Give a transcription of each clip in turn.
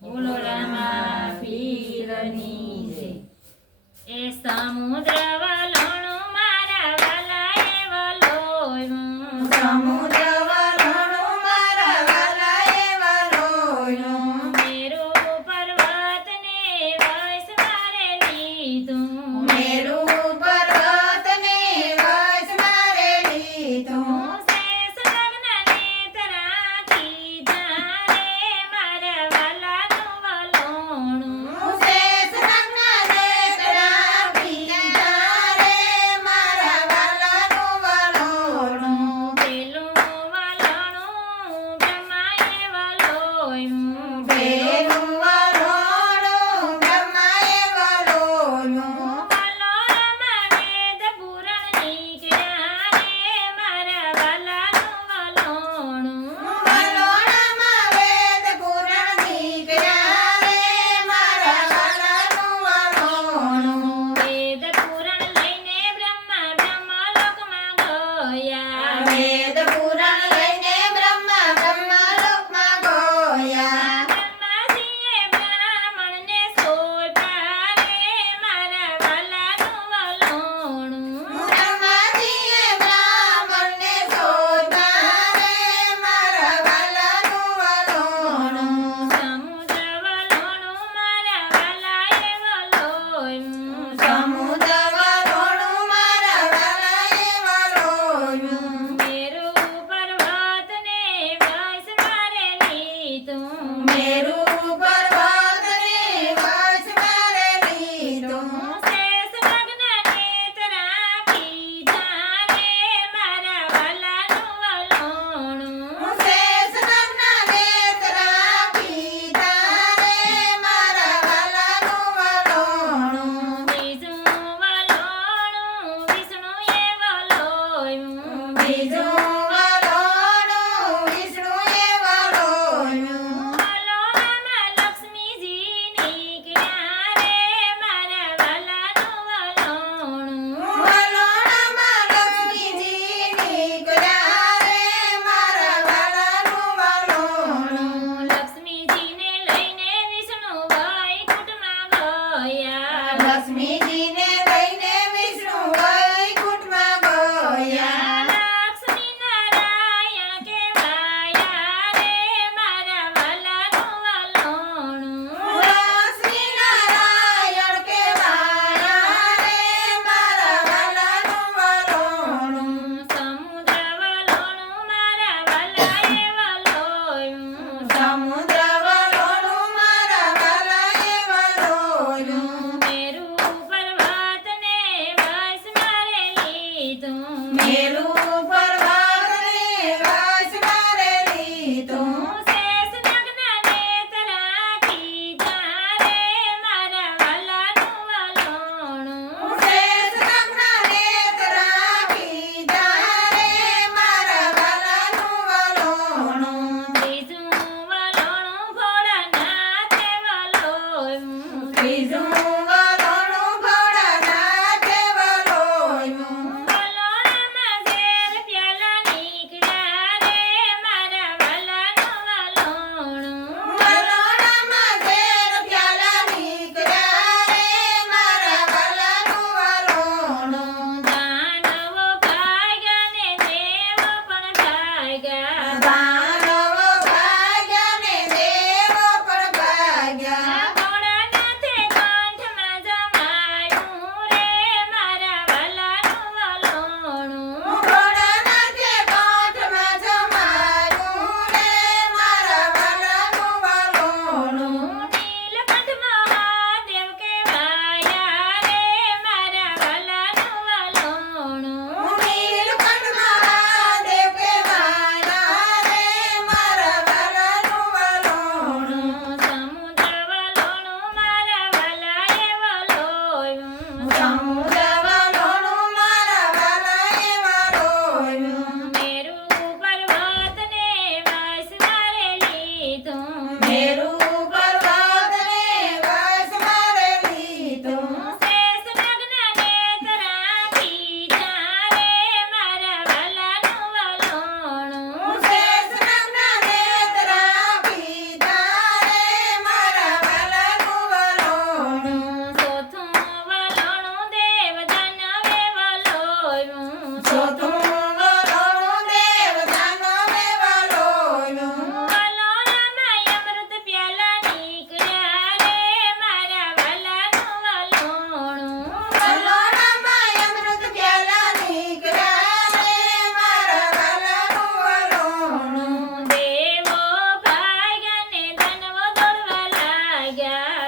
બોલો રામા પીરની જય. એ સમુદ્ર વલણું મારા વાલાએ વલોયું. સમુદ્ર વલણું મારા વાલાએ વલોયું. મેરુ પર્વતને વશ મારે લીધું. મેરુ પર્વતને વશ મારે લીધું. શેષ લગ્નને તરાકી જારે મારા વાલાનું વલોણું. શેષ લગ્નને તરાકી જારે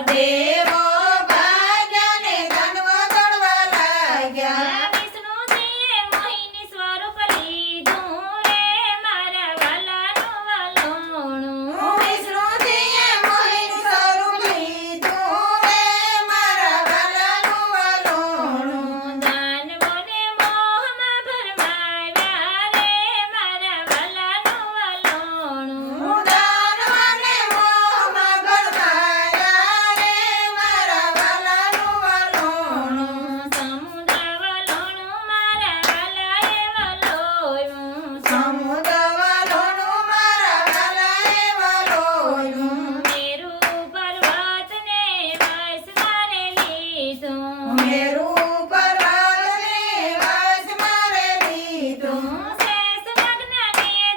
દેવો ભાગ્યાને ધનવો દોડવા લાગ્યા. વિષ્ણુજીએ મોહિની સ્વરૂપ લીધું રે મારા વાલાનું વલોણું. વિષ્ણુજીએ મોહિન સ્વરૂપ લીધું રે મારા વાલાનું વલોણું. દાનવોને મોહમાં ભરમાવ્યા રે મારા વાલાનું વલોણું. દાનવને મોહમાં ભરમાયા રે મારા વાલાનું વલોણું. સમુદ્ર વલોણું મારા વાલાએ વલોયું. સમુદ્ર વલોણું મારા વાલાએ વલોયું. મેરુ પર્વતને વસવારે લીધું. મેરુ પર્વતને વશમાં રે લીધું. શેષ લગ્નને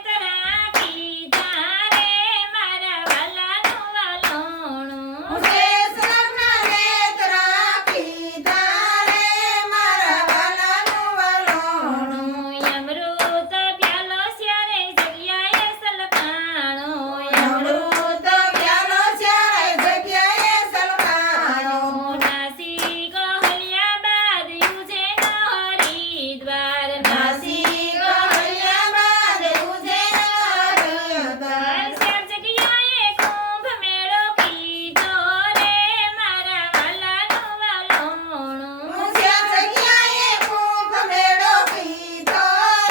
તરાકી ધારે મારા વાલાનું વલોણું. શેષ લગ્નને તરાકી ધારે મારા વાલાનું વલોણું. યમૃત પ્યાલો સ્યારે જગ્યાએ સલખાણો. અમૃત પ્યાલો ચારે જગ્યાએ સલખાણો. નાસી કહલ્યા બાદ યુજે ન હરિદ્વાર. નાસી કહ્યા બાદ ઉજ્જૈન હરિદ્વાર. ચાર જગ્યાએ કુંભ મેળો કીધો રે મારા વાલાનું વલોણું. ચાર જગ્યાએ કુંભ મેળો કીધો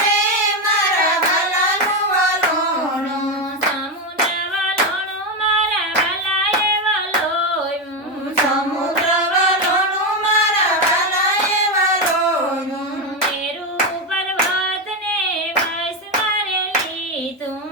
રે મારા વાલાનું વલોણું. સમુદ્ર વલોણું મારા વાલાએ વલોયું. સમુદ્ર વલોણું મારા વાલાએ વલોયું. મેરુ પર્વતને વસવારે લીધું.